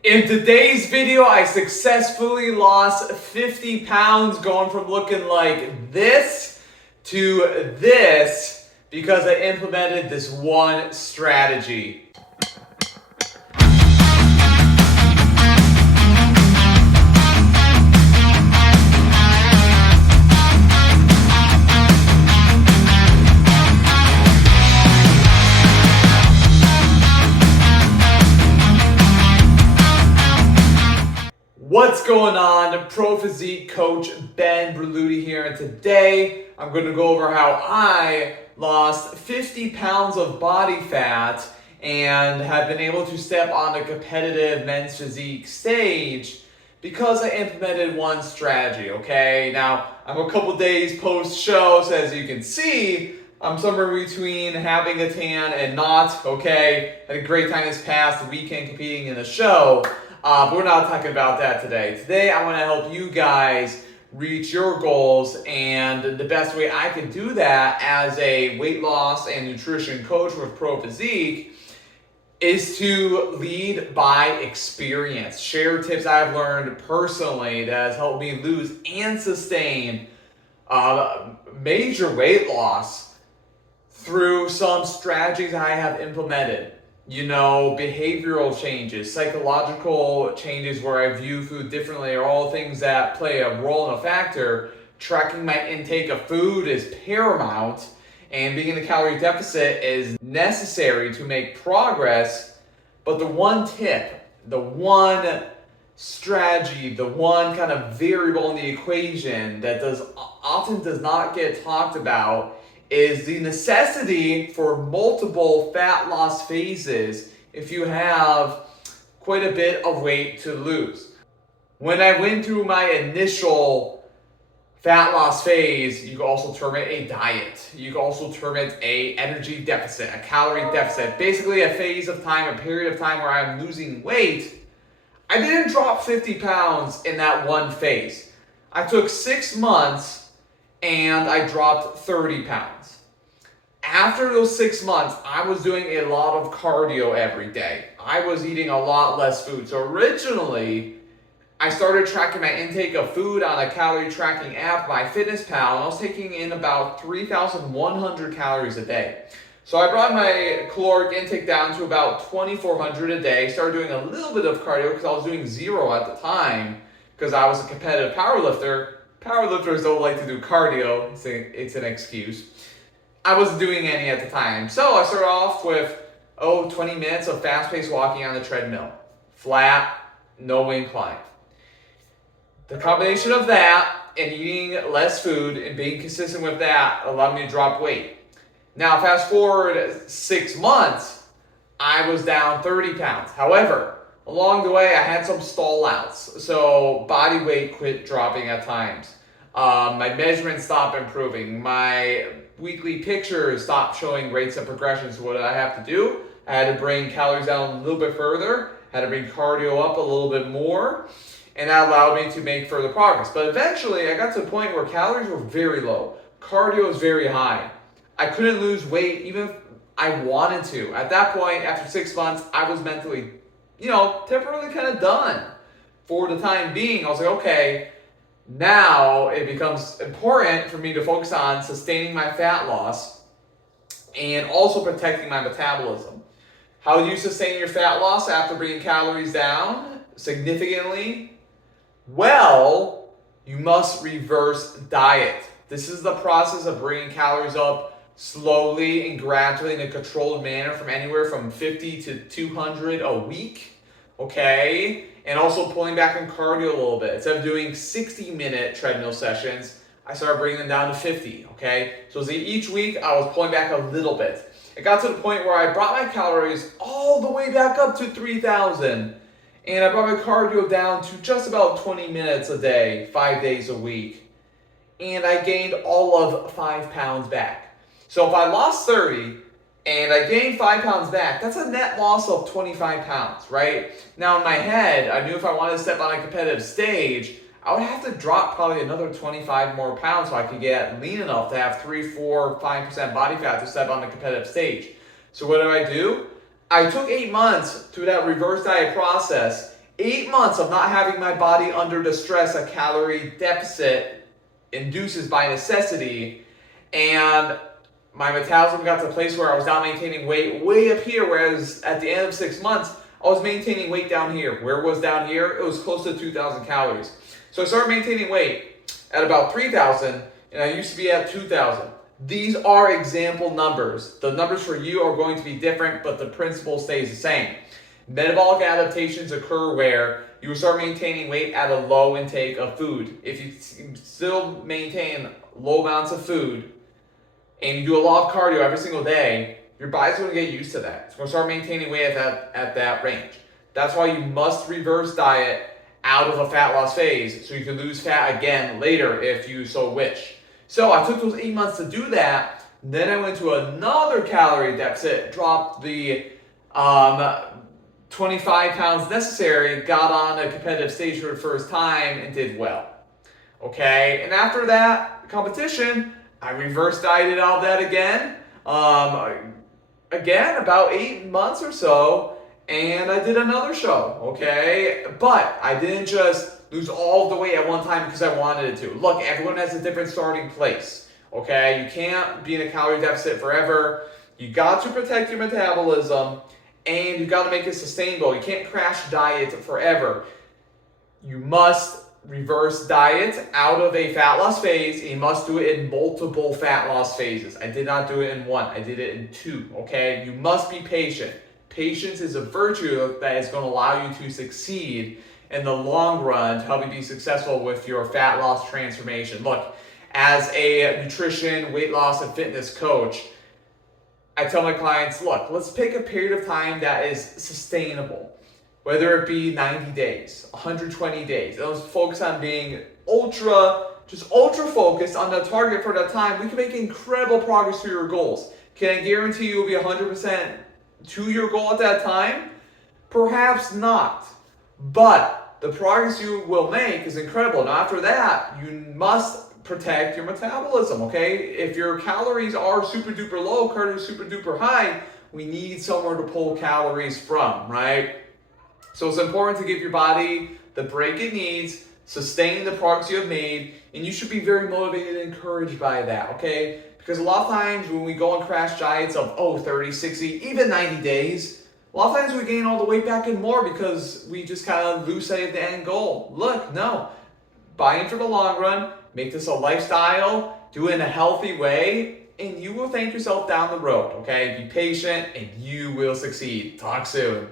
In today's video, I successfully lost 50 pounds going from looking like this to this because I implemented this one strategy. What's going on? Pro Physique coach Ben Berluti here, and today I'm going to go over how I lost 50 pounds of body fat and have been able to step on a competitive men's physique stage because I implemented one strategy, okay? Now, I'm a couple days post-show, so as you can see, I'm somewhere between having a tan and not, okay? Had a great time this past weekend competing in the show. But we're not talking about that today. Today, I want to help you guys reach your goals, and the best way I can do that as a weight loss and nutrition coach with Pro Physique is to lead by experience. Share tips I've learned personally that has helped me lose and sustain major weight loss through some strategies I have implemented. You know, behavioral changes, psychological changes where I view food differently are all things that play a role and a factor. Tracking my intake of food is paramount, and being in a calorie deficit is necessary to make progress. But the one tip, the one strategy, the one kind of variable in the equation that often does not get talked about is the necessity for multiple fat loss phases if you have quite a bit of weight to lose. When I went through my initial fat loss phase, you can also term it a diet. You can also term it a energy deficit, a calorie deficit. Basically a phase of time, a period of time where I'm losing weight. I didn't drop 50 pounds in that one phase. I took 6 months and I dropped 30 pounds. After those 6 months, I was doing a lot of cardio every day. I was eating a lot less food. So originally, I started tracking my intake of food on a calorie tracking app, MyFitnessPal, and I was taking in about 3,100 calories a day. So I brought my caloric intake down to about 2,400 a day, started doing a little bit of cardio because I was doing zero at the time because I was a competitive powerlifter. Powerlifters don't like to do cardio, it's an excuse. I wasn't doing any at the time. So I started off with 20 minutes of fast-paced walking on the treadmill. Flat, no incline. The combination of that and eating less food and being consistent with that allowed me to drop weight. Now fast forward 6 months, I was down 30 pounds. However, along the way I had some stall outs. So body weight quit dropping at times. My measurements stopped improving. My weekly pictures stopped showing rates of progression. So what did I have to do? I had to bring calories down a little bit further, had to bring cardio up a little bit more, and that allowed me to make further progress. But eventually I got to the point where calories were very low. Cardio was very high. I couldn't lose weight even if I wanted to. At that point, after 6 months, I was mentally, temporarily kind of done for the time being. I was like, okay, now it becomes important for me to focus on sustaining my fat loss and also protecting my metabolism. How do you sustain your fat loss after bringing calories down significantly? Well, you must reverse diet. This is the process of bringing calories up slowly and gradually in a controlled manner from anywhere from 50 to 200 a week, okay? And also pulling back on cardio a little bit. Instead of doing 60-minute treadmill sessions, I started bringing them down to 50, okay? So each week, I was pulling back a little bit. It got to the point where I brought my calories all the way back up to 3,000. And I brought my cardio down to just about 20 minutes a day, 5 days a week. And I gained all of 5 pounds back. So if I lost 30, and I gained 5 pounds back, that's a net loss of 25 pounds, right? Now in my head, I knew if I wanted to step on a competitive stage, I would have to drop probably another 25 more pounds so I could get lean enough to have 3, 4, 5% body fat to step on the competitive stage. So what did I do? I took 8 months through that reverse diet process 8 months of not having my body under the stress a calorie deficit induces by necessity, and my metabolism got to a place where I was now maintaining weight way up here, whereas at the end of 6 months, I was maintaining weight down here. Where was down here? It was close to 2,000 calories. So I started maintaining weight at about 3,000, and I used to be at 2,000. These are example numbers. The numbers for you are going to be different, but the principle stays the same. Metabolic adaptations occur where you will start maintaining weight at a low intake of food. If you still maintain low amounts of food and you do a lot of cardio every single day, your body's going to get used to that. It's going to start maintaining weight at that range. That's why you must reverse diet out of a fat loss phase so you can lose fat again later if you so wish. So I took those 8 months to do that. Then I went to another calorie deficit, dropped the 25 pounds necessary, got on a competitive stage for the first time, and did well. Okay, and after that competition, I reverse dieted out of that again. Again, about 8 months or so, and I did another show. Okay, but I didn't just lose all of the weight at one time because I wanted it to. Look, everyone has a different starting place. Okay, you can't be in a calorie deficit forever. You got to protect your metabolism, and you got to make it sustainable. You can't crash diet forever. You must reverse diet out of a fat loss phase, and you must do it in multiple fat loss phases. I did not do it in one, I did it in two, okay? You must be patient. Patience is a virtue that is going to allow you to succeed in the long run to help you be successful with your fat loss transformation. Look, as a nutrition, weight loss, and fitness coach, I tell my clients, look, let's pick a period of time that is sustainable, whether it be 90 days, 120 days. Let's focus on being ultra focused on the target for that time. We can make incredible progress to your goals. Can I guarantee you'll be 100% to your goal at that time? Perhaps not, but the progress you will make is incredible. And after that, you must protect your metabolism, okay? If your calories are super duper low, cardio super duper high, we need somewhere to pull calories from, right? So it's important to give your body the break it needs, sustain the progress you have made, and you should be very motivated and encouraged by that, okay? Because a lot of times when we go on crash diets of 30, 60, even 90 days, a lot of times we gain all the weight back and more because we just kind of lose sight of the end goal. Look, no. Buy in for the long run, make this a lifestyle, do it in a healthy way, and you will thank yourself down the road, okay? Be patient and you will succeed. Talk soon.